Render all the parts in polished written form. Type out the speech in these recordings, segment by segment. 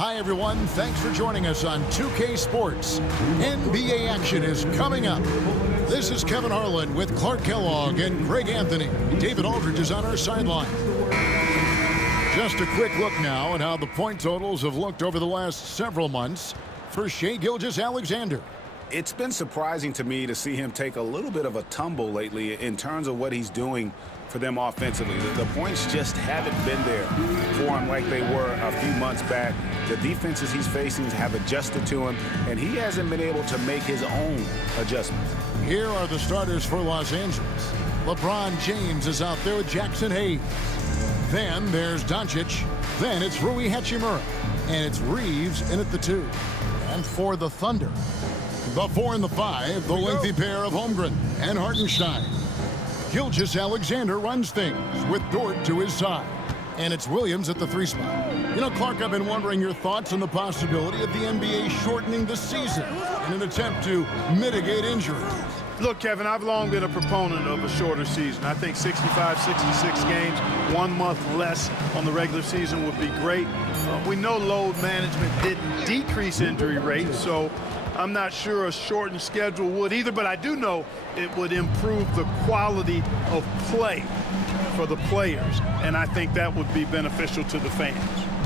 Hi, everyone. Thanks for joining us on 2K Sports. NBA action is coming up. This is Kevin Harlan with Clark Kellogg and Greg Anthony. David Aldridge is on our sideline. Just a quick look now at how the point totals have looked over the last several months for Shai Gilgeous-Alexander. It's been surprising to me to see him take a little bit of a tumble lately in terms of what he's doing for them offensively. The points just haven't been there for him like they were a few months back. The defenses he's facing have adjusted to him, and he hasn't been able to make his own adjustments. Here are the starters for Los Angeles. LeBron James is out there with Jackson Hayes. Then there's Doncic. Then it's Rui Hachimura. And it's Reeves in at the 2. And for the Thunder, the 4 and the 5, the lengthy pair of Holmgren and Hartenstein. Gilgeous-Alexander runs things with Dort to his side. And it's Williams at the 3 spot. You know, Clark, I've been wondering your thoughts on the possibility of the NBA shortening the season in an attempt to mitigate injuries. Look, Kevin, I've long been a proponent of a shorter season. I think 65, 66 games, 1 month less on the regular season would be great. We know load management didn't decrease injury rates, so I'm not sure a shortened schedule would either, but I do know it would improve the quality of play for the players, and I think that would be beneficial to the fans.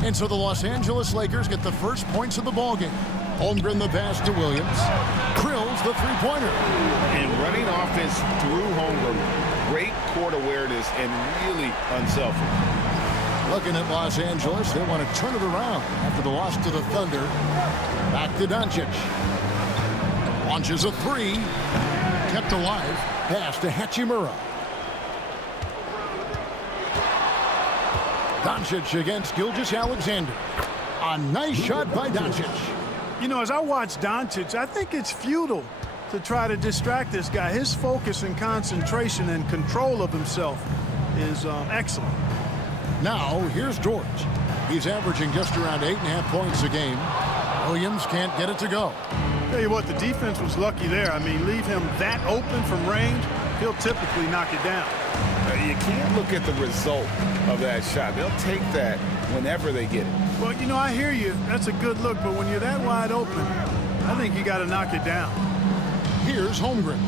And so the Los Angeles Lakers get the first points of the ballgame. Holmgren the pass to Williams. Krill's the three-pointer. And running offense through Holmgren, great court awareness and really unselfish. Looking at Los Angeles, they want to turn it around after the loss to the Thunder. Back to Doncic. Launches a 3. Kept alive. Pass to Hachimura. Doncic against Gilgeous-Alexander. A nice shot by Doncic. You know, as I watch Doncic, I think it's futile to try to distract this guy. His focus and concentration and control of himself is excellent. Now, here's Dort. He's averaging just around 8.5 points a game. Williams can't get it to go. Tell you what, the defense was lucky there. I mean, leave him that open from range, he'll typically knock it down. You can't look at the result of that shot. They'll take that whenever they get it. Well, you know, I hear you. That's a good look, but when you're that wide open, I think you got to knock it down. Here's Holmgren.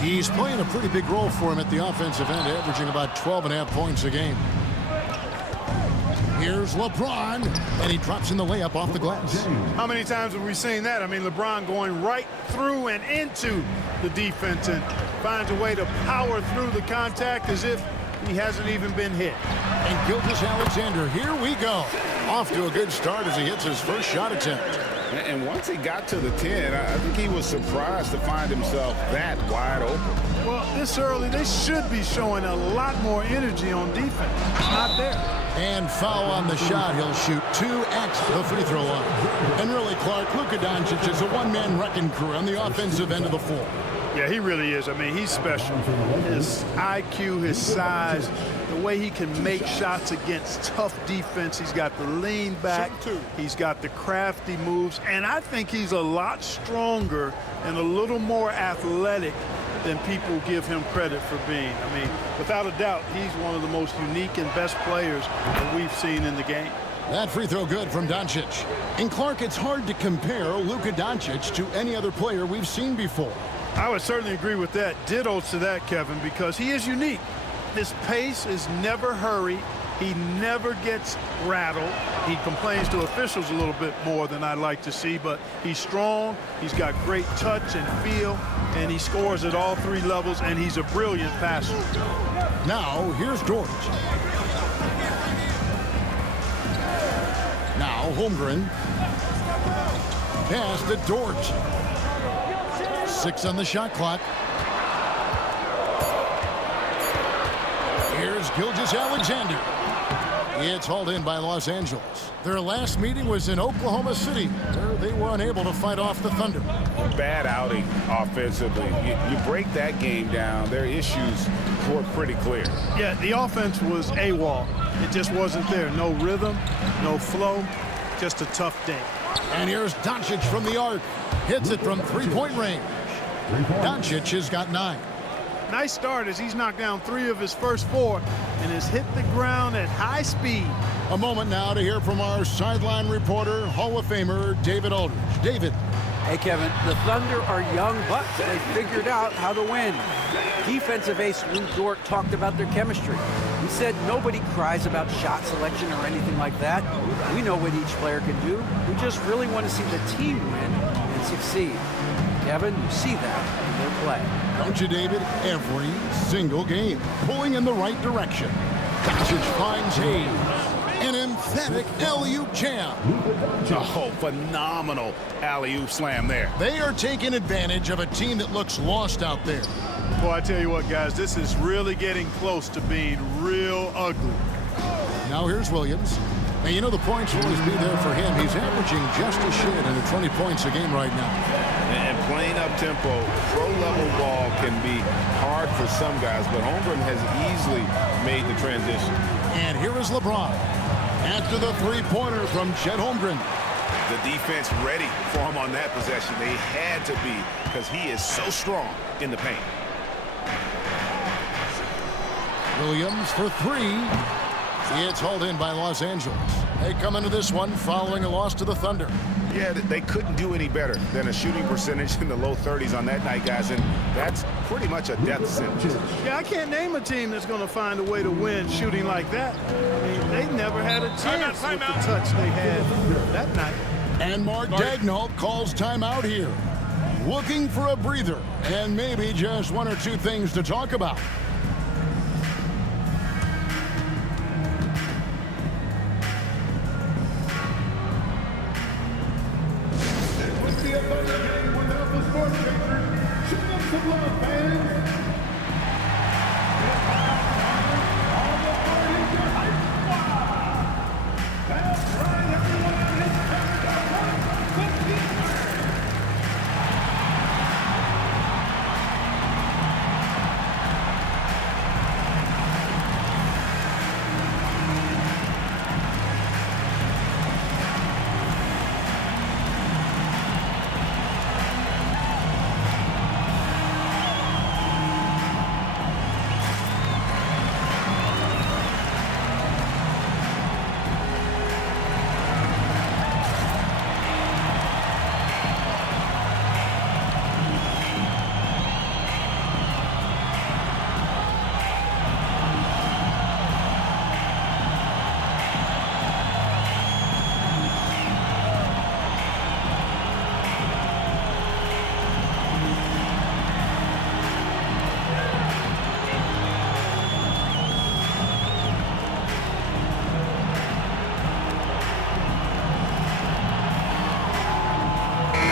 He's playing a pretty big role for him at the offensive end, averaging about 12.5 points a game. Here's LeBron, and he drops in the layup off the glass. How many times have we seen that? I mean, LeBron going right through and into the defense and finds a way to power through the contact as if he hasn't even been hit. And Gilgeous-Alexander, here we go. Off to a good start as he hits his first shot attempt. And once he got to the 10, I think he was surprised to find himself that wide open. Well, this early, they should be showing a lot more energy on defense. Not there. And foul on the shot. He'll shoot 2 at the free throw line. And really, Clark, Luka Doncic is a one-man wrecking crew on the offensive end of the floor. Yeah, he really is. I mean, he's special. His IQ, his size, the way he can make shots against tough defense. He's got the lean back. He's got the crafty moves. And I think he's a lot stronger and a little more athletic than people give him credit for being. I mean, without a doubt, he's one of the most unique and best players that we've seen in the game. That free throw good from Doncic. And Clark, it's hard to compare Luka Doncic to any other player we've seen before. I would certainly agree with that. Ditto to that, Kevin, because he is unique. His pace is never hurried. He never gets rattled. He complains to officials a little bit more than I'd like to see, but he's strong. He's got great touch and feel, and he scores at all 3 levels, and he's a brilliant passer. Now, here's Dort. Now, Holmgren. Pass to Dort. 6 on the shot clock. Here's Gilgeous-Alexander. It's hauled in by Los Angeles. Their last meeting was in Oklahoma City, where they were unable to fight off the Thunder. Bad outing offensively. You break that game down, their issues were pretty clear. Yeah, the offense was AWOL. It just wasn't there. No rhythm, no flow, just a tough day. And here's Doncic from the arc. Hits it from three-point range. Doncic has got 9. Nice start as he's knocked down 3 of his first 4 and has hit the ground at high speed A moment now to hear from our sideline reporter, Hall of Famer David Aldridge. David. Hey, Kevin, the Thunder are young, but they figured out how to win. Defensive ace Lou Dort talked about their chemistry. He said nobody cries about shot selection or anything like that. We know what each player can do. We just really want to see the team win and succeed. Kevin, you see that in their play. Don't you, David? Every single game, pulling in the right direction. Doncic finds Hayes. An emphatic alley-oop jam. Oh, phenomenal alley-oop slam there. They are taking advantage of a team that looks lost out there. Boy, I tell you what, guys, this is really getting close to being real ugly. Now here's Williams. And you know the points will always be there for him. He's averaging just a shade under 20 points a game right now. And playing up-tempo, pro-level ball can be hard for some guys, but Holmgren has easily made the transition. And here is LeBron. After the three-pointer from Chet Holmgren. The defense ready for him on that possession. They had to be because he is so strong in the paint. Williams for three. It's hauled in by Los Angeles. They come into this one following a loss to the Thunder. Yeah, they couldn't do any better than a shooting percentage in the low 30s on that night, guys, and that's pretty much a death sentence. Yeah, I can't name a team that's going to find a way to win shooting like that. I mean, they never had a chance with the touch they had that night. And Mark Daigneault calls timeout here. Looking for a breather and maybe just one or two things to talk about.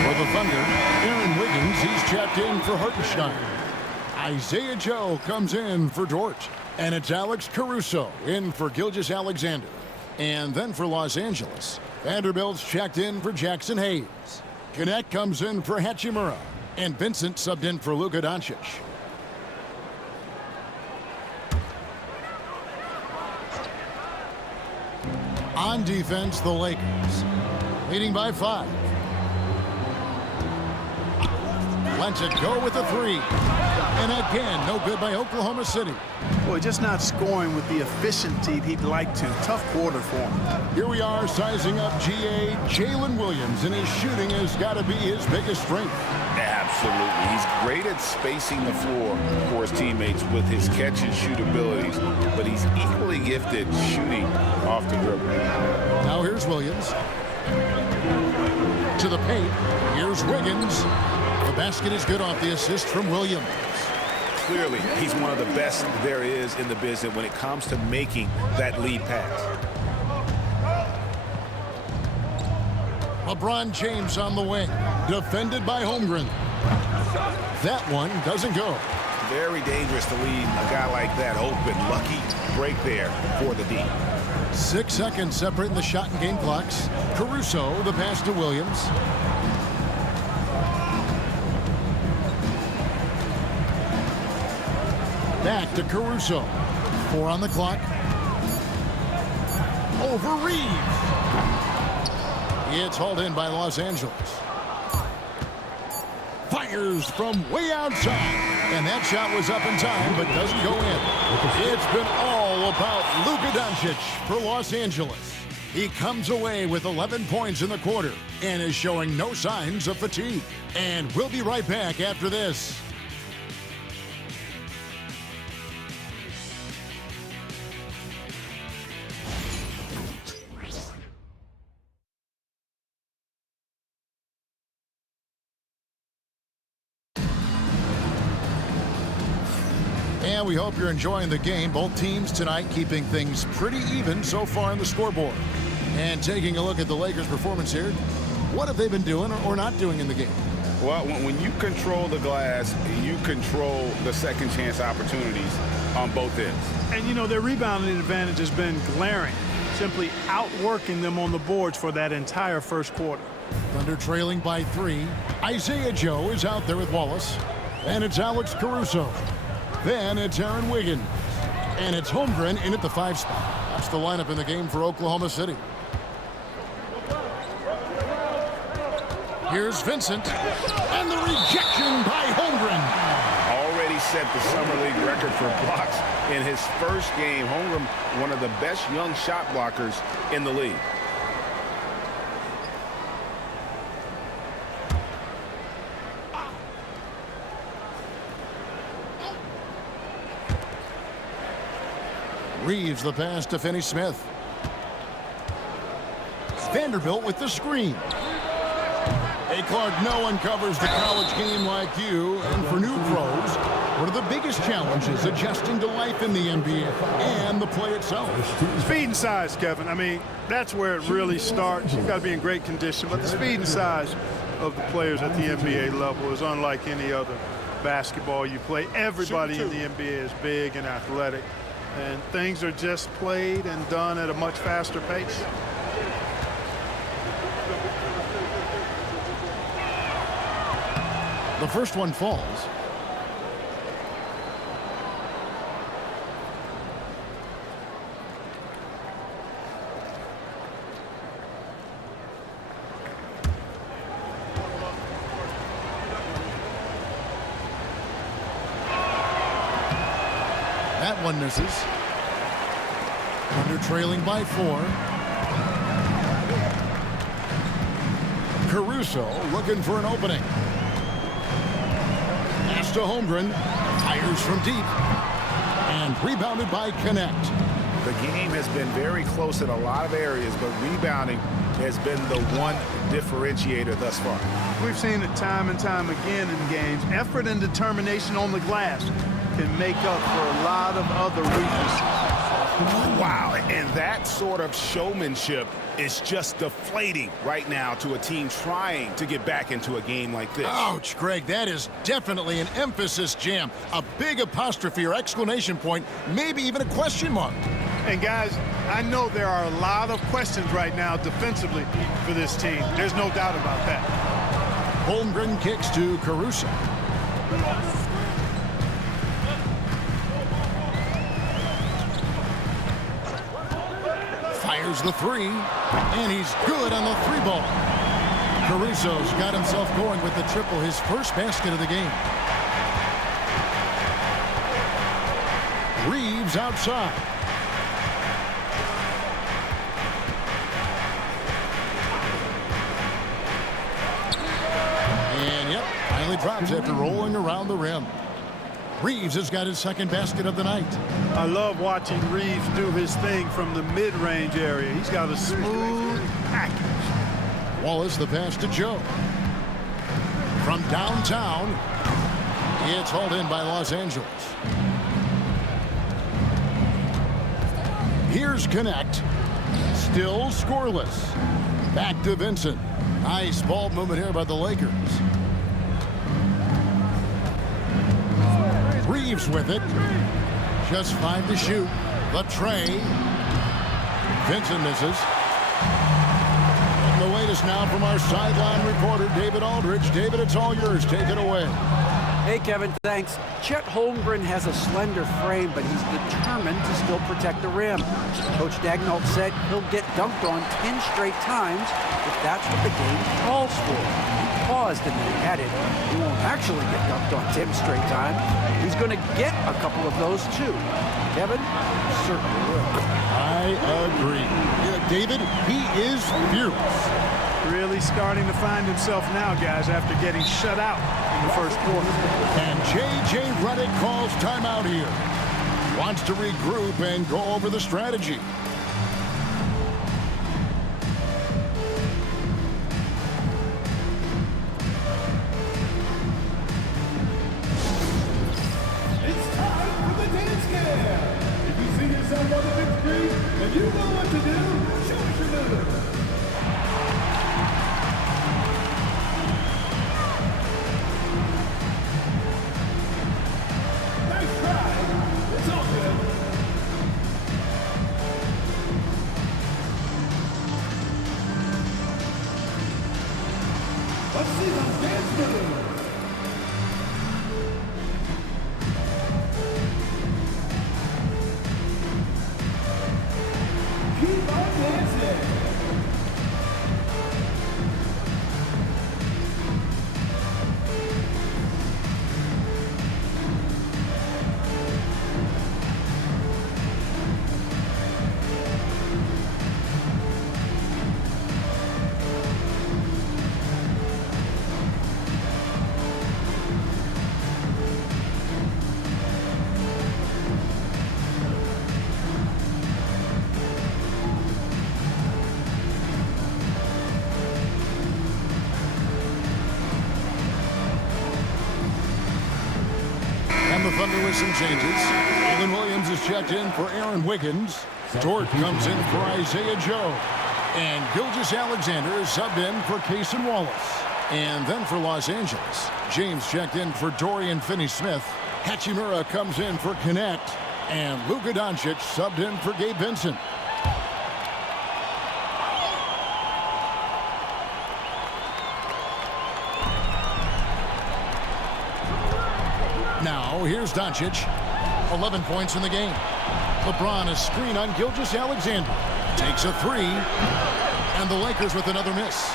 For the Thunder, Aaron Wiggins, he's checked in for Hartenstein. Isaiah Joe comes in for Dort. And it's Alex Caruso in for Gilgeous-Alexander. And then for Los Angeles, Vanderbilt's checked in for Jackson Hayes. Knecht comes in for Hachimura. And Vincent subbed in for Luka Doncic. On defense, the Lakers, leading by 5. Lets it go with a three. And again, no good by Oklahoma City. Boy, just not scoring with the efficiency he'd like to. Tough quarter for him. Here we are sizing up GA Jalen Williams, and his shooting has got to be his biggest strength. Absolutely. He's great at spacing the floor for his teammates with his catch and shoot abilities, but he's equally gifted shooting off the dribble. Now here's Williams. To the paint. Here's Wiggins. The basket is good off the assist from Williams. Clearly, he's one of the best there is in the business when it comes to making that lead pass. LeBron James on the wing, defended by Holmgren. That one doesn't go. Very dangerous to leave a guy like that open. Lucky break there for the D. 6 seconds separating the shot and game clocks. Caruso, the pass to Williams. Back to Caruso. 4 on the clock. Over Reeves. It's hauled in by Los Angeles. Fires from way outside. And that shot was up in time, but doesn't go in. It's been all How about Luka Doncic for Los Angeles? He comes away with 11 points in the quarter and is showing no signs of fatigue. And we'll be right back after this. And we hope you're enjoying the game. Both teams tonight keeping things pretty even so far on the scoreboard. And taking a look at the Lakers' performance here, what have they been doing or not doing in the game? Well, when you control the glass, you control the second chance opportunities on both ends. And, you know, their rebounding advantage has been glaring, simply outworking them on the boards for that entire first quarter. Thunder trailing by 3. Isaiah Joe is out there with Wallace. And it's Alex Caruso. Then it's Aaron Wiggins. And it's Holmgren in at the 5 spot. That's the lineup in the game for Oklahoma City. Here's Vincent. And the rejection by Holmgren. Already set the Summer League record for blocks in his first game. Holmgren, one of the best young shot blockers in the league. Reeves the pass to Finney-Smith. Vanderbilt with the screen. Hey, Clark, no one covers the college game like you. And for new pros, what are the biggest challenges adjusting to life in the NBA and the play itself? Speed and size, Kevin. I mean, that's where it really starts. You've got to be in great condition. But the speed and size of the players at the NBA level is unlike any other basketball you play. Everybody in the NBA is big and athletic. And things are just played and done at a much faster pace. The first one falls. That one misses. Under trailing by 4. Caruso looking for an opening. Pass to Holmgren. Fires from deep. And rebounded by Connect. The game has been very close in a lot of areas, but rebounding has been the one differentiator thus far. We've seen it time and time again in games. Effort and determination on the glass can make up for a lot of other weaknesses. Wow, and that sort of showmanship is just deflating right now to a team trying to get back into a game like this. Ouch, Greg, that is definitely an emphasis jam. A big apostrophe or exclamation point, maybe even a question mark. And guys, I know there are a lot of questions right now defensively for this team. There's no doubt about that. Holmgren kicks to Caruso. Fires the 3, and he's good on the 3-ball. Caruso's got himself going with the triple, his first basket of the game. Reeves outside. And yep, finally drops after rolling around the rim. Reeves has got his second basket of the night. I love watching Reeves do his thing from the mid-range area. He's got a smooth package. Wallace the pass to Joe. From downtown, it's hauled in by Los Angeles. Here's Connect. Still scoreless. Back to Vincent. Nice ball movement here by the Lakers. Reeves with it. Just 5 to shoot. The tray. Vincent misses. And the latest now from our sideline reporter, David Aldridge. David, it's all yours. Take it away. Hey, Kevin, thanks. Chet Holmgren has a slender frame, but he's determined to still protect the rim. Coach Daigneault said he'll get dunked on 10 straight times if that's what the game calls for. paused and then had it, he won't actually get dunked on 10 straight times. He's going to get a couple of those too. Kevin certainly will. I agree. Yeah, David, he is fearless. Really starting to find himself now, guys, after getting shut out in the first quarter. And J.J. Redick calls timeout here. Wants to regroup and go over the strategy. It's time for the dance cam. If you see yourself on the big screen and you know what to do, show us your move. Nice try. It's all good. Let's see those dance moves. Keep on dancing. And the Thunder with some changes. Jalen Williams is checked in for Aaron Wiggins. Dort comes in for Isaiah Joe. And Gilgeous-Alexander is subbed in for Cason Wallace. And then for Los Angeles, James checked in for Dorian Finney-Smith. Hachimura comes in for Connect. And Luka Doncic subbed in for Gabe Vincent. Now, here's Doncic. 11 points in the game. LeBron a screen on Gilgeous-Alexander. Takes a three. And the Lakers with another miss.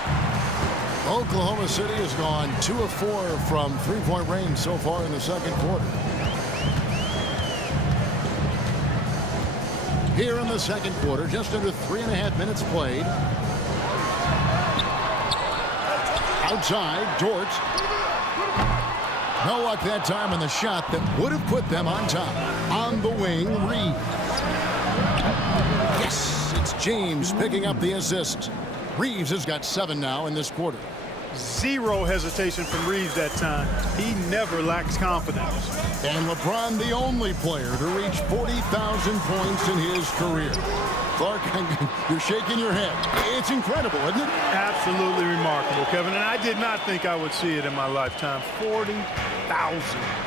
Oklahoma City has gone 2 of 4 from three-point range so far in the second quarter. Here in the second quarter, just under 3.5 minutes played. Outside, Dort. No luck that time on the shot that would have put them on top. On the wing, Reeves. Yes, it's James picking up the assist. Reeves has got 7 now in this quarter. Zero hesitation from Reeves that time. He never lacks confidence. And LeBron, the only player to reach 40,000 points in his career. Clark, you're shaking your head. It's incredible, isn't it? Absolutely remarkable, Kevin. And I did not think I would see it in my lifetime. 40,000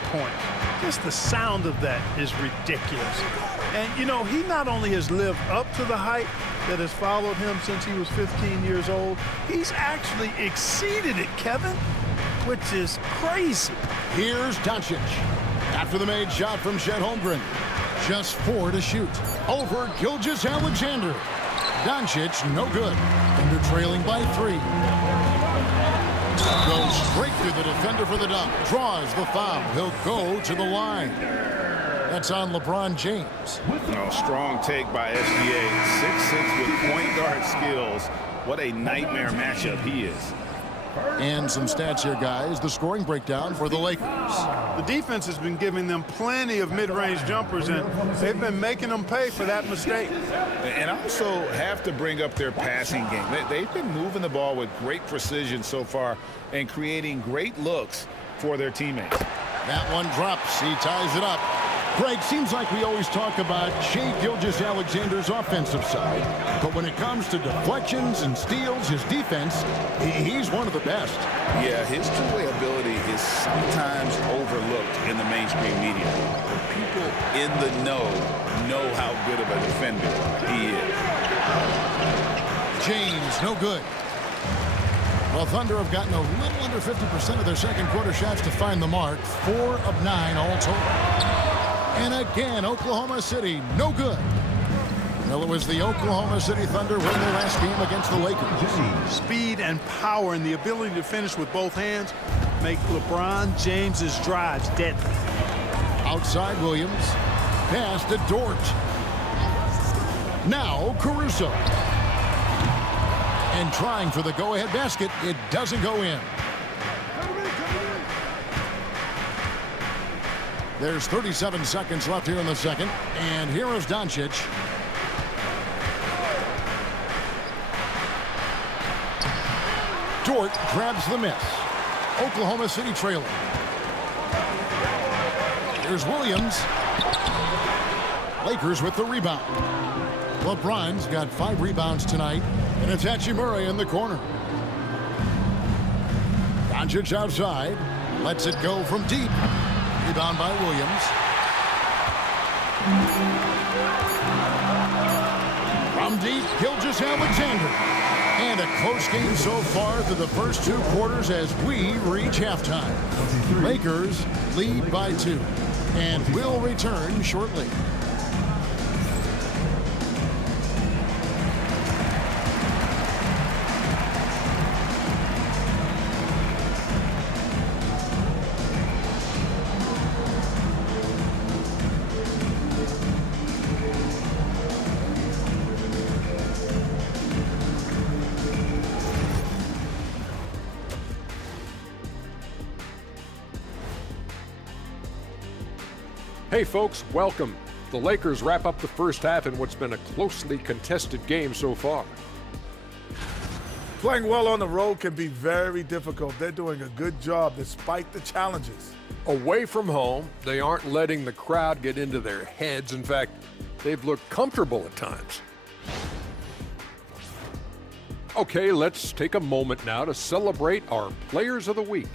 points. Just the sound of that is ridiculous. And, you know, he not only has lived up to the hype that has followed him since he was 15 years old, he's actually exceeded it, Kevin, which is crazy. Here's Doncic. After the made shot from Chet Holmgren. Just 4 to shoot. Over Gilgeous-Alexander. Doncic, no good. Thunder trailing by 3. Goes straight through the defender for the dunk. Draws the foul. He'll go to the line. That's on LeBron James. Oh, strong take by SGA. 6'6" with point guard skills. What a nightmare matchup he is. And some stats here, guys. The scoring breakdown for the Lakers. The defense has been giving them plenty of mid-range jumpers, and they've been making them pay for that mistake. And also have to bring up their passing game. They've been moving the ball with great precision so far and creating great looks for their teammates. That one drops. He ties it up. Greg, seems like we always talk about Shai Gilgeous-Alexander's offensive side. But when it comes to deflections and steals, his defense, he's one of the best. Yeah, his two-way ability is sometimes overlooked in the mainstream media. But people in the know how good of a defender he is. James, no good. Well, Thunder have gotten a little under 50% of their second quarter shots to find the mark. 4 of 9 all total. And again, Oklahoma City, no good. Well, it was the Oklahoma City Thunder win their last game against the Lakers. Speed and power and the ability to finish with both hands make LeBron James's drives deadly. Outside Williams. Pass to Dort. Now Caruso. And trying for the go-ahead basket. It doesn't go in. There's 37 seconds left here in the second. And here is Doncic. Dort grabs the miss. Oklahoma City trailing. Here's Williams. Lakers with the rebound. LeBron's got 5 rebounds tonight, and it's Hachimura in the corner. Doncic outside. Lets it go from deep. Rebound by Williams. From deep, Gilgeous-Alexander. And a close game so far through the first 2 quarters as we reach halftime. Lakers lead by 2 and will return shortly. Hey folks, welcome. The Lakers wrap up the first half in what's been a closely contested game so far. Playing well on the road can be very difficult. They're doing a good job despite the challenges. Away from home, they aren't letting the crowd get into their heads. In fact, they've looked comfortable at times. Okay, let's take a moment now to celebrate our Players of the Week.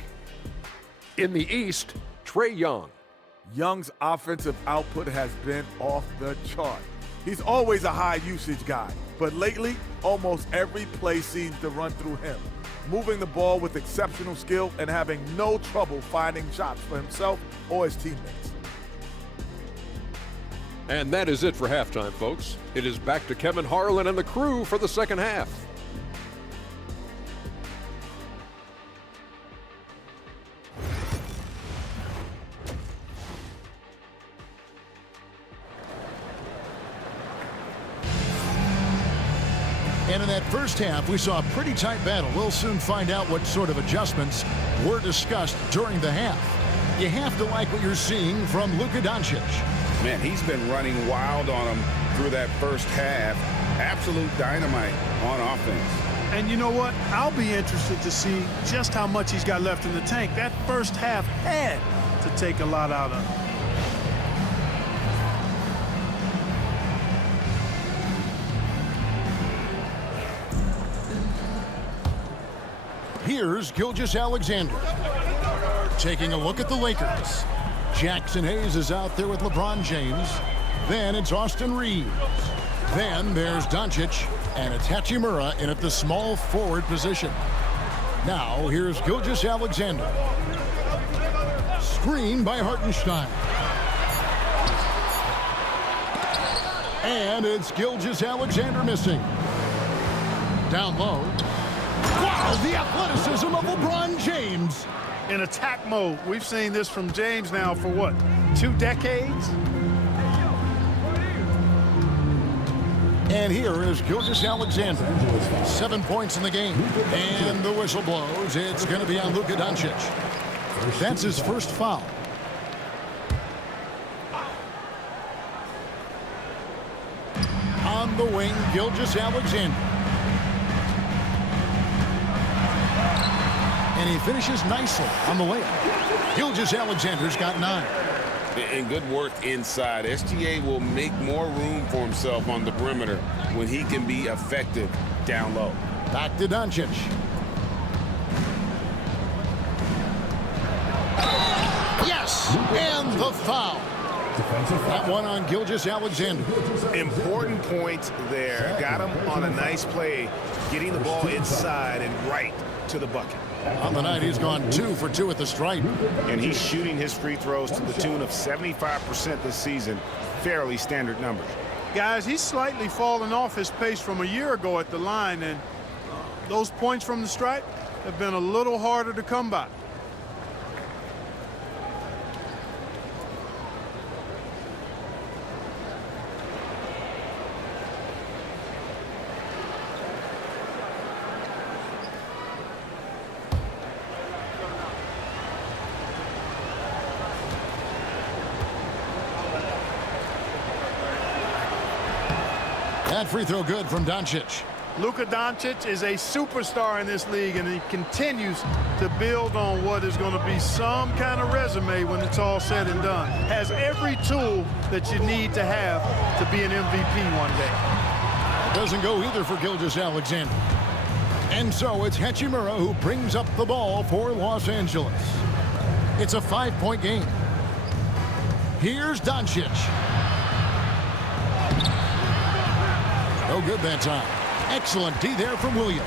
In the East, Trae Young. Young's offensive output has been off the chart. He's always a high-usage guy, but lately, almost every play seems to run through him, moving the ball with exceptional skill and having no trouble finding shots for himself or his teammates. And that is it for halftime, folks. It is back to Kevin Harlan and the crew for the second half. And in that first half, we saw a pretty tight battle. We'll soon find out what sort of adjustments were discussed during the half. You have to like what you're seeing from Luka Doncic. Man, he's been running wild on him through that first half. Absolute dynamite on offense. And you know what? I'll be interested to see just how much he's got left in the tank. That first half had to take a lot out of him. Here's Gilgeous-Alexander. Taking a look at the Lakers. Jackson Hayes is out there with LeBron James. Then it's Austin Reeves. Then there's Doncic, and it's Hachimura in at the small forward position. Now here's Gilgeous-Alexander. Screen by Hartenstein. And it's Gilgeous-Alexander missing. Down low. Wow, the athleticism of LeBron James. In attack mode. We've seen this from James now for what, 2 decades? And here is Gilgeous-Alexander. 7 points in the game. And the whistle blows. It's going to be on Luka Doncic. That's his first foul. On the wing, Gilgeous-Alexander. And he finishes nicely on the layup. Gilgeous-Alexander's got 9. And good work inside. SGA will make more room for himself on the perimeter when he can be effective down low. Back to Doncic. Yes! And the foul. That one on Gilgeous-Alexander. Important point there. Got him on a nice play, getting the ball inside and right to the bucket. On the night, he's gone 2 for 2 at the stripe. And he's shooting his free throws to the tune of 75% this season. Fairly standard numbers. Guys, he's slightly fallen off his pace from a year ago at the line, and those points from the stripe have been a little harder to come by. That free throw good from Doncic. Luka Doncic is a superstar in this league, and he continues to build on what is going to be some kind of resume when it's all said and done. Has every tool that you need to have to be an MVP one day. Doesn't go either for Gilgeous-Alexander. And so it's Hachimura who brings up the ball for Los Angeles. It's a 5-point game. Here's Doncic. No good that time. Excellent D there from Williams.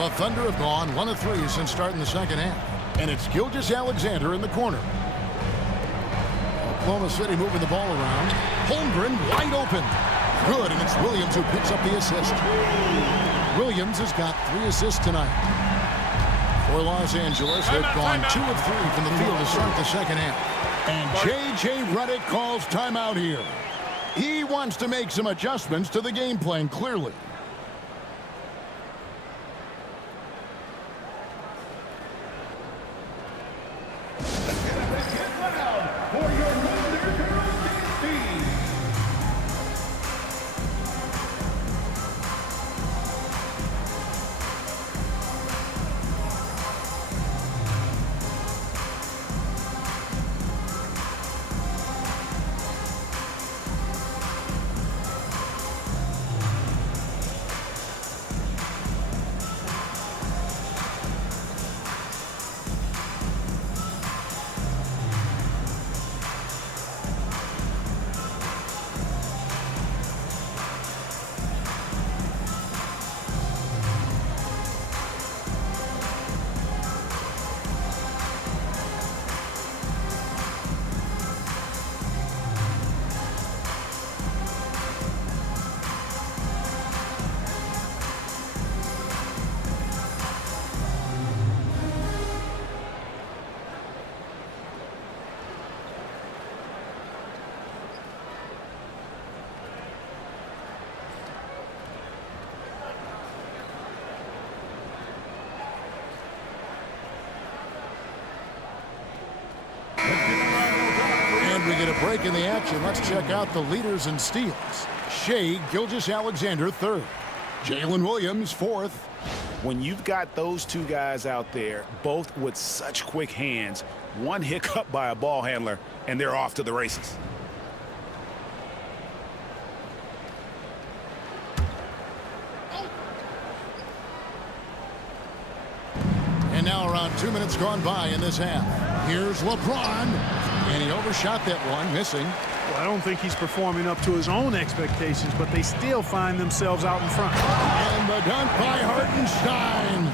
The Thunder have gone 1 of 3 since starting the second half. And it's Gilgeous-Alexander in the corner. Oklahoma City moving the ball around. Holmgren wide open. Good, and it's Williams who picks up the assist. Williams has got 3 assists tonight. For Los Angeles, they've gone 2 of 3 from the field to start the second half. And J.J. Redick calls timeout here. He wants to make some adjustments to the game plan, clearly. We get a break in the action. Let's check out the leaders in steals. Shai Gilgeous-Alexander, 3rd. Jalen Williams, 4th. When you've got those two guys out there, both with such quick hands, one hiccup by a ball handler, and they're off to the races. And now around 2 minutes gone by in this half. Here's LeBron. And he overshot that one, missing. Well, I don't think he's performing up to his own expectations, but they still find themselves out in front. And the dunk by Hartenstein.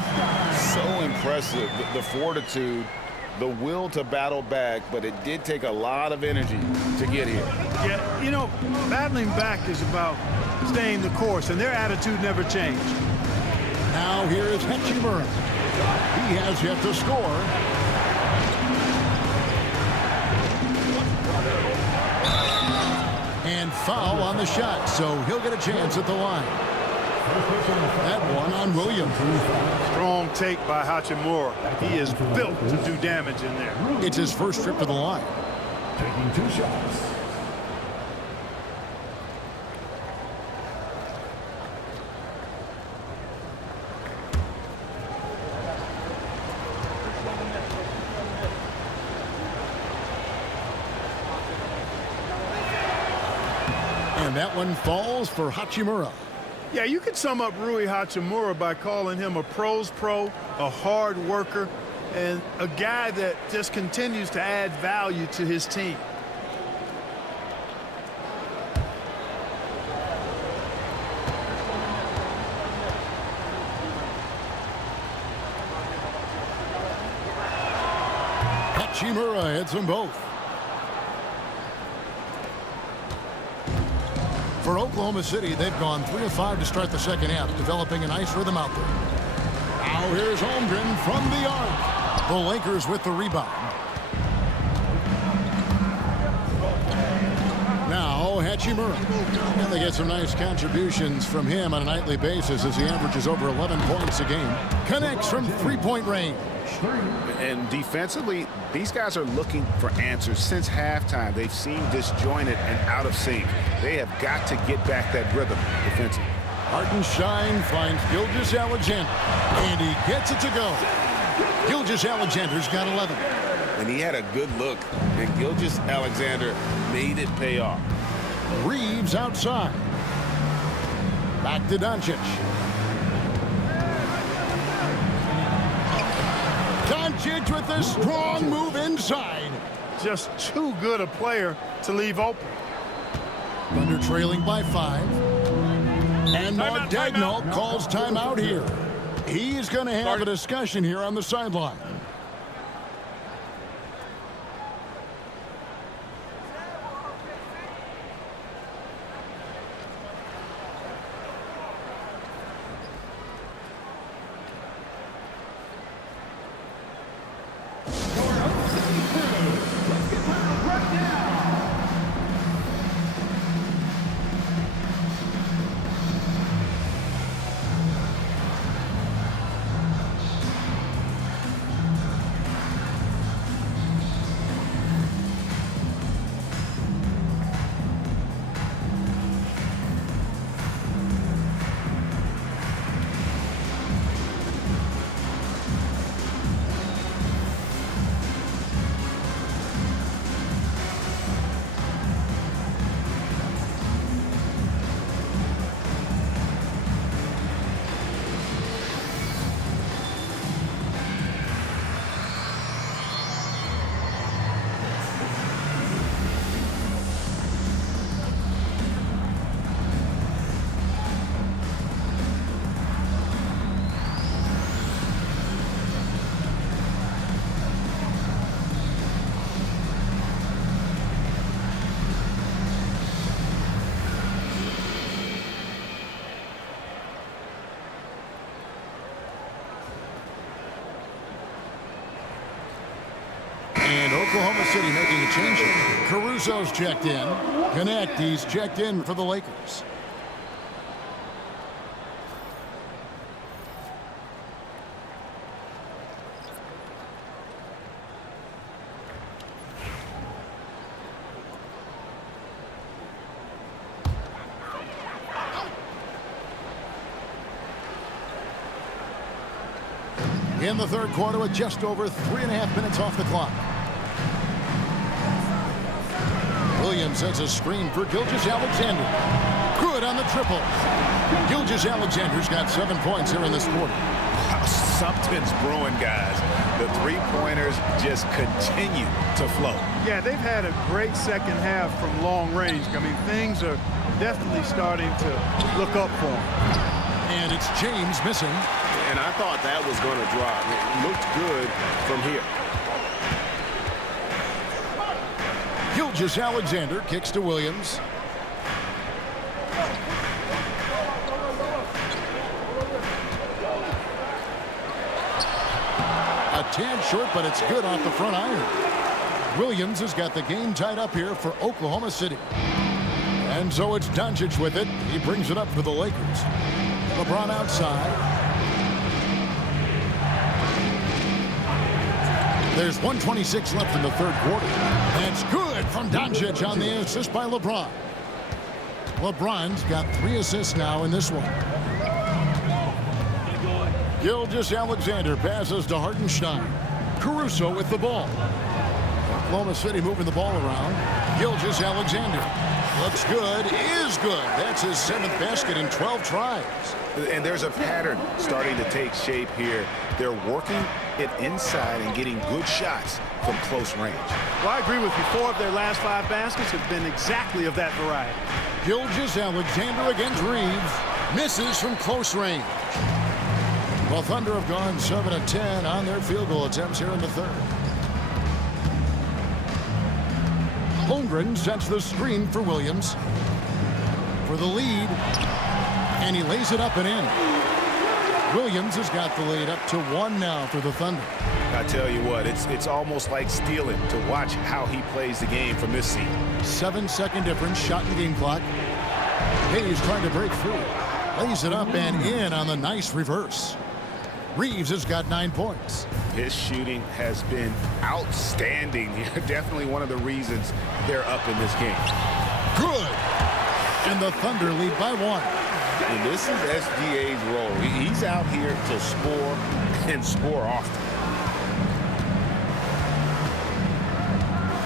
So impressive, the fortitude, the will to battle back, but it did take a lot of energy to get here. Yeah, you know, battling back is about staying the course, and their attitude never changed. Now here is Hachimura. He has yet to score. And foul on the shot, so he'll get a chance at the line. That one on Williams. Strong take by Hachimura. He is built to do damage in there. It's his first trip to the line. Taking 2 shots. And that one falls for Hachimura. Yeah, you could sum up Rui Hachimura by calling him a pro's pro, a hard worker, and a guy that just continues to add value to his team. Hachimura hits them both. For Oklahoma City, they've gone 3 of 5 to start the second half, developing a nice rhythm out there. Now here's Holmgren from the arc. The Lakers with the rebound. Now Hachimura. And they get some nice contributions from him on a nightly basis as he averages over 11 points a game. Connects from three-point range. And defensively, these guys are looking for answers since halftime. They've seemed disjointed and out of sync. They have got to get back that rhythm defensively. Hartenstein finds Gilgeous-Alexander, and he gets it to go. Gilgeous-Alexander's got 11. And he had a good look, and Gilgeous-Alexander made it pay off. Reeves outside. Back to Doncic. Doncic with a strong move inside. Just too good a player to leave open. Thunder trailing by 5. And Mark Daigneault calls timeout here. He's going to have a discussion here on the sideline. Oklahoma City making a change. Caruso's checked in. Connect, he's checked in for the Lakers. In the third quarter with just over 3.5 minutes off the clock. Williams sets a screen for Gilgeous-Alexander. Good on the triple. Gilgeous-Alexander's got 7 points here in this quarter. Something's brewing, guys. The three-pointers just continue to flow. Yeah, they've had a great second half from long range. I mean, things are definitely starting to look up for them. And it's James missing. And I thought that was going to drop. It looked good from here. Gilgeous-Alexander kicks to Williams. A tad short, but it's good off the front iron. Williams has got the game tied up here for Oklahoma City. And so it's Doncic with it. He brings it up for the Lakers. LeBron outside. There's 1:26 left in the third quarter. That's good from Doncic on the assist by LeBron. LeBron's got 3 assists now in this one. Gilgeous-Alexander passes to Hartenstein. Caruso with the ball. Oklahoma City moving the ball around. Gilgeous-Alexander looks good, is good. That's his 7th basket in 12 tries. And there's a pattern starting to take shape here. They're working it inside and getting good shots from close range. Well, I agree with you. 4 of their last 5 baskets have been exactly of that variety. Gilgeous-Alexander against Reeves. Misses from close range. Well, Thunder have gone 7 of 10 on their field goal attempts here in the third. Holmgren sets the screen for Williams. For for the lead. And he lays it up and in. Williams has got the lead up to 1 now for the Thunder. I tell you what, it's almost like stealing to watch how he plays the game from this seat. 7-second difference, shot in game clock. Hayes trying to break through. Lays it up and in on the nice reverse. Reeves has got 9 points. His shooting has been outstanding. Definitely one of the reasons they're up in this game. Good. And the Thunder lead by 1. And this is SGA's role. He's out here to score and score often.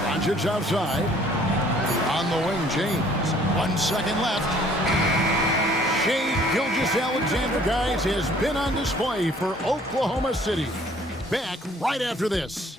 Doncic outside. On the wing, James. 1 second left. Shai Gilgeous-Alexander, guys, has been on display for Oklahoma City. Back right after this.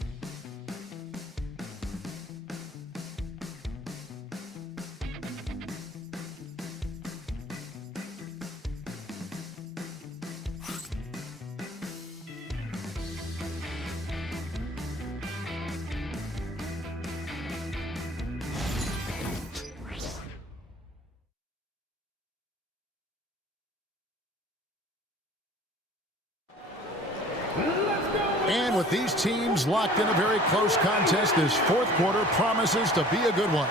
And with these teams locked in a very close contest, this fourth quarter promises to be a good one.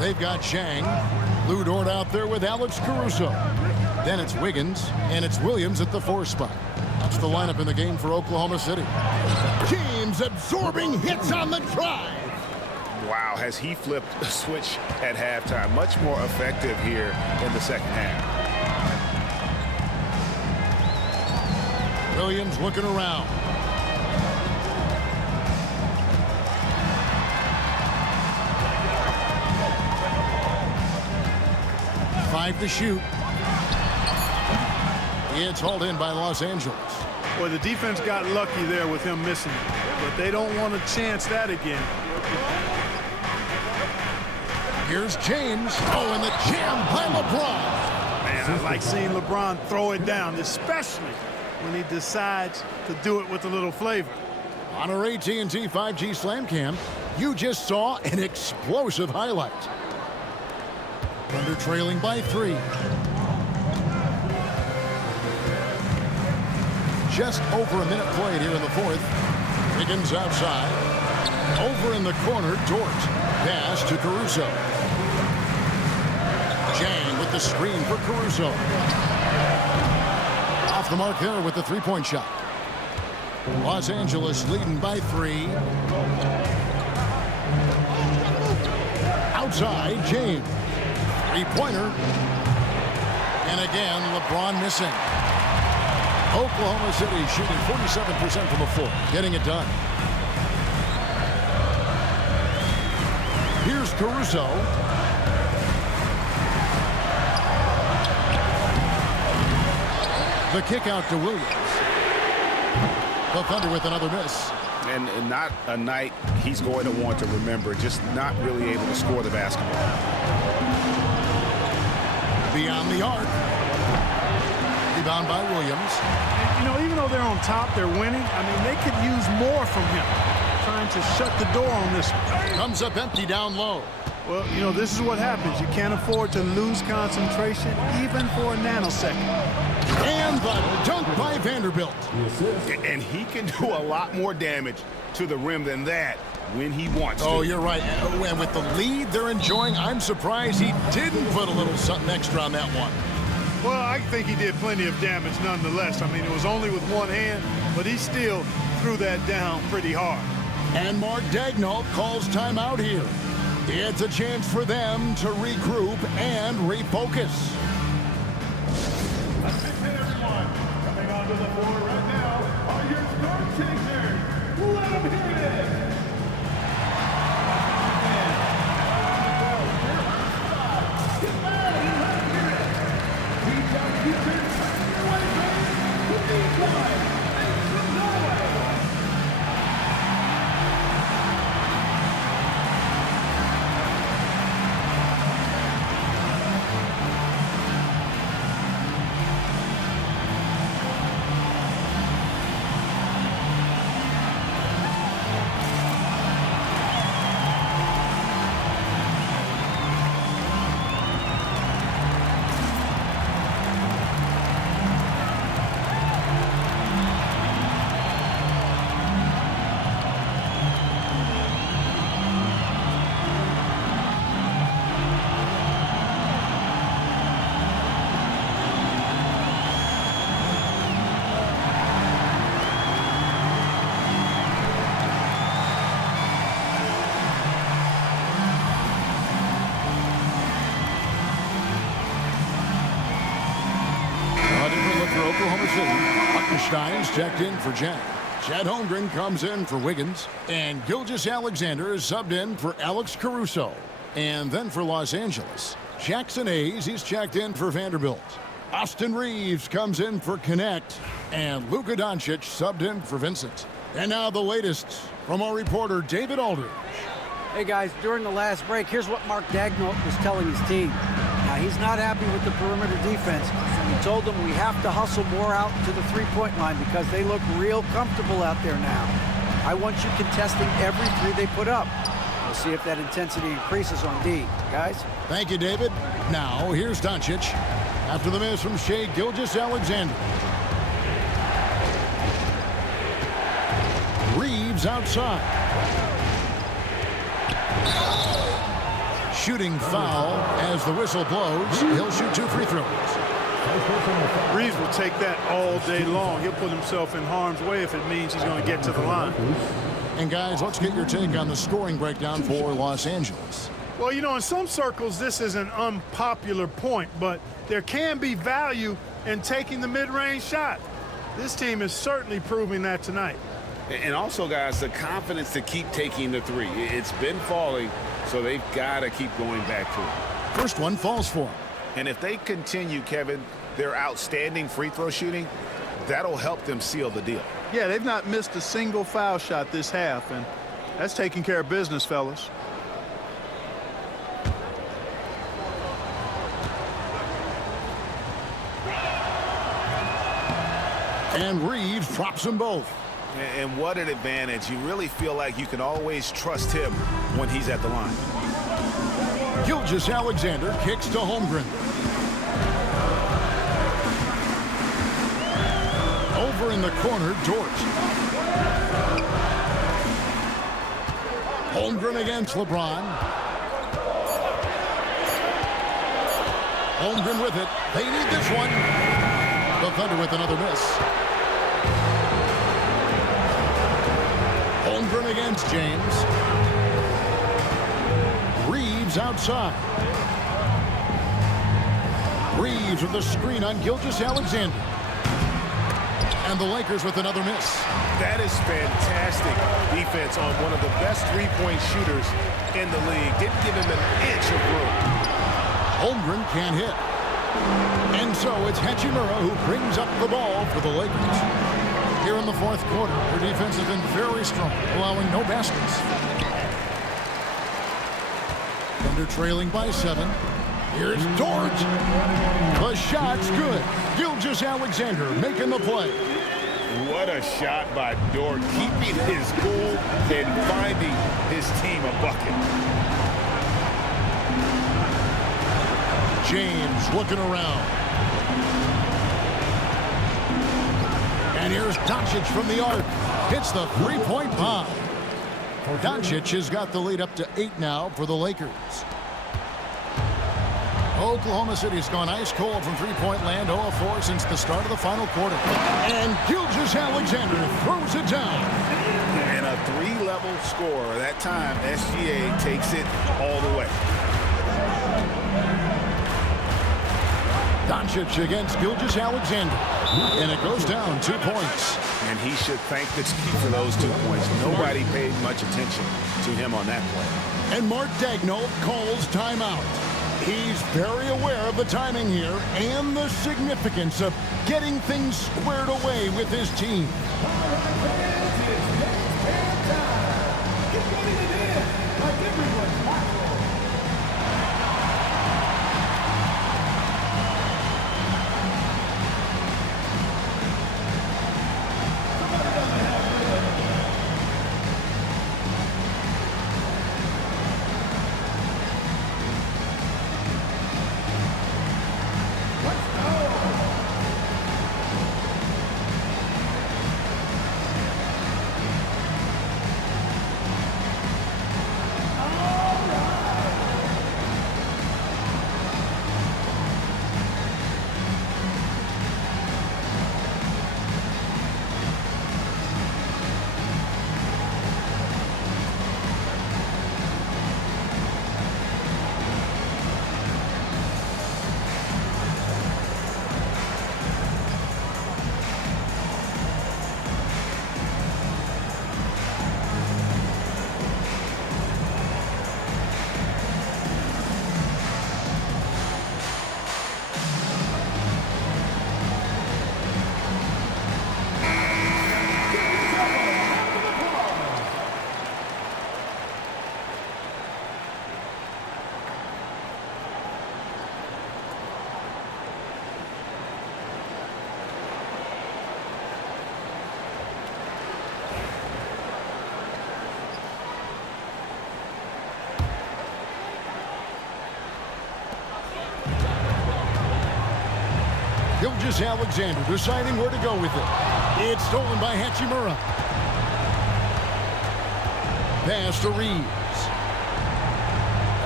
They've got Zhang. Lou Dort out there with Alex Caruso. Then it's Wiggins, and it's Williams at the 4 spot. That's the lineup in the game for Oklahoma City. James absorbing hits on the drive. Wow, has he flipped a switch at halftime. Much more effective here in the second half. Williams looking around. Five to shoot. It's hauled in by Los Angeles. Well, the defense got lucky there with him missing it, but they don't want to chance that again. Here's James. Oh, and the jam by LeBron. Man, I like seeing LeBron throw it down, especially when he decides to do it with a little flavor. On our AT&T 5G Slam Cam, you just saw an explosive highlight. Thunder trailing by 3. Just over a minute played here in the fourth. Wiggins outside. Over in the corner, Dort. Pass to Caruso. Zhang with the screen for Caruso. Off the mark there with the three-point shot. Los Angeles leading by 3. Outside, James. Three-pointer. And again, LeBron missing. Oklahoma City shooting 47% from the floor, getting it done. Here's Caruso. The kick out to Williams. The Thunder with another miss. And not a night he's going to want to remember, just not really able to score the basketball. Beyond the arc. Rebound by Williams. You know, even though they're on top, they're winning. I mean, they could use more from him. Trying to shut the door on this one. Comes up empty down low. Well, you know, this is what happens. You can't afford to lose concentration even for a nanosecond. And the dunk by Vanderbilt. And he can do a lot more damage to the rim than that when he wants to. Oh, you're right. And with the lead they're enjoying, I'm surprised he didn't put a little something extra on that one. Well, I think he did plenty of damage nonetheless. I mean, it was only with one hand, but he still threw that down pretty hard. And Mark Daigneault calls timeout here. It's a chance for them to regroup and refocus. Attention everyone, coming onto the floor right now are your star chasers. Let them hear it. Get mad and let them hear it. Each out defense, turn your way back to the line. Make some noise. Hartenstein's checked in for Jack. Chet Holmgren comes in for Wiggins. And Gilgeous-Alexander is subbed in for Alex Caruso. And then for Los Angeles, Jackson Hayes, he's checked in for Vanderbilt. Austin Reeves comes in for Connect. And Luka Doncic subbed in for Vincent. And now the latest from our reporter, David Aldridge. Hey guys, during the last break, here's what Mark Daigneault was telling his team. Now, he's not happy with the perimeter defense. He told them we have to hustle more out to the three-point line because they look real comfortable out there now. I want you contesting every three they put up. We'll see if that intensity increases on D. Guys? Thank you, David. Now, here's Doncic. After the miss from Shai Gilgeous-Alexander. Reeves outside. Shooting foul as the whistle blows. He'll shoot 2 free throws. Reeves will take that all day long. He'll put himself in harm's way if it means he's going to get to the line. And guys, let's get your take on the scoring breakdown for Los Angeles. Well, you know, in some circles, this is an unpopular point, but there can be value in taking the mid-range shot. This team is certainly proving that tonight. And also, guys, the confidence to keep taking the three. It's been falling, so they've got to keep going back to it. First one falls for them. And if they continue, Kevin, their outstanding free throw shooting, that'll help them seal the deal. Yeah, they've not missed a single foul shot this half, and that's taking care of business, fellas. And Reeves drops them both. And what an advantage. You really feel like you can always trust him when he's at the line. Gilgeous-Alexander kicks to Holmgren. Over in the corner, Dort. Holmgren against LeBron. Holmgren with it. They need this one. The Thunder with another miss. Holmgren against James. Reeves outside. Reeves with the screen on Gilgeous-Alexander. And the Lakers with another miss. That is fantastic defense on one of the best three-point shooters in the league. Didn't give him an inch of room. Holmgren can't hit. And so it's Hachimura who brings up the ball for the Lakers. Here in the fourth quarter, their defense has been very strong, allowing no baskets. Thunder trailing by 7. Here's Dort. The shot's good. Gilgeous-Alexander making the play. What a shot by Dort, keeping his cool and finding his team a bucket. James looking around. And here's Doncic from the arc. Hits the three-point bomb. Doncic has got the lead up to 8 now for the Lakers. Oklahoma City's gone ice cold from three-point land, 0-4 since the start of the final quarter. And Gilgeous-Alexander throws it down. And a 3-level score. That time, SGA takes it all the way. Doncic against Gilgeous-Alexander. And it goes down 2 points. And he should thank the team for those 2 points. Nobody paid much attention to him on that play. And Mark Daigneault calls timeout. He's very aware of the timing here and the significance of getting things squared away with his team. Gilgeous-Alexander deciding where to go with it. It's stolen by Hachimura. Pass to Reeves.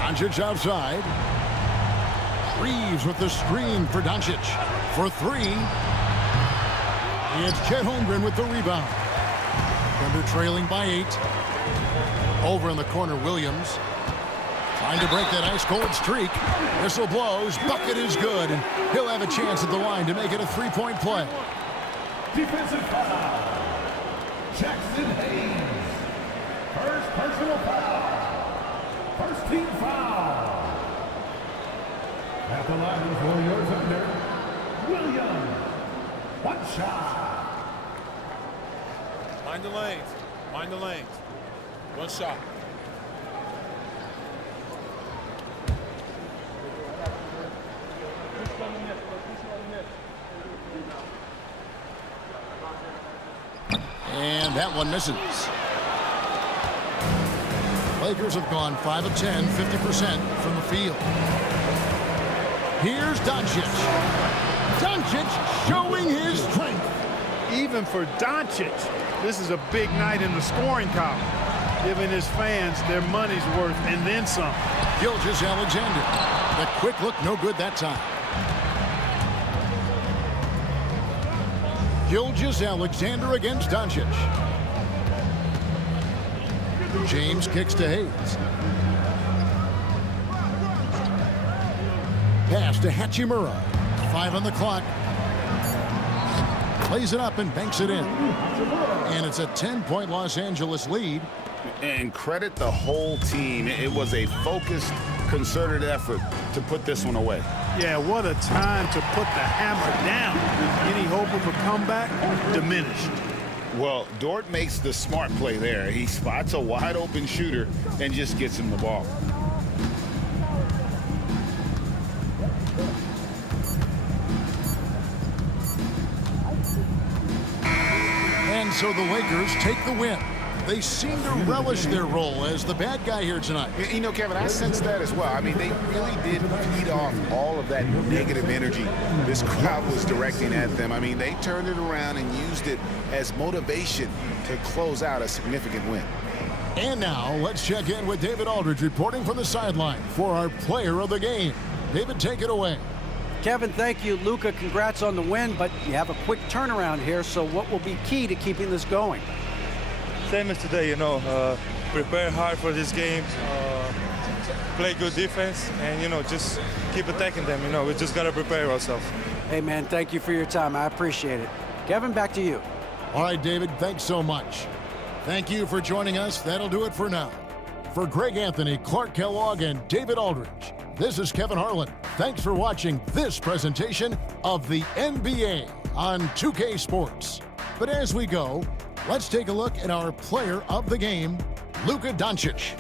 Doncic outside. Reeves with the screen for Doncic. For three. It's Chet Holmgren with the rebound. Thunder trailing by 8. Over in the corner, Williams. Trying to break that ice-cold streak. Whistle blows. Bucket is good. And he'll have a chance at the line to make it a three-point play. Defensive foul. Jackson Hayes. First personal foul. First team foul. At the line for your Thunder, Williams. One shot. Mind the lanes. Mind the lanes. One shot. And that one misses. Lakers have gone 5 of 10, 50% from the field. Here's Doncic. Doncic showing his strength. Even for Doncic, this is a big night in the scoring column, giving his fans their money's worth and then some. Gilgeous-Alexander. The quick look, no good that time. Gilgeous-Alexander against Doncic. James kicks to Hayes. Pass to Hachimura. 5 on the clock. Plays it up and banks it in. And it's a 10-point Los Angeles lead. And credit the whole team. It was a focused, concerted effort to put this one away. Yeah, what a time to put the hammer down. Any hope of a comeback? Diminished. Well, Dort makes the smart play there. He spots a wide open shooter and just gets him the ball. And so the Lakers take the win. They seem to relish their role as the bad guy here tonight. You know, Kevin, I sense that as well. I mean, they really did feed off all of that negative energy this crowd was directing at them. I mean, they turned it around and used it as motivation to close out a significant win. And now let's check in with David Aldridge reporting from the sideline for our player of the game. David, take it away. Kevin, thank you. Luka, congrats on the win, but you have a quick turnaround here, so what will be key to keeping this going? Same as today, you know, prepare hard for this game, play good defense, and, you know, just keep attacking them. You know, we just got to prepare ourselves. Hey, man, thank you for your time. I appreciate it. Kevin, back to you. All right, David, thanks so much. Thank you for joining us. That'll do it for now. For Greg Anthony, Clark Kellogg, and David Aldridge, this is Kevin Harlan. Thanks for watching this presentation of the NBA on 2K Sports. But as we go, let's take a look at our player of the game, Luka Doncic.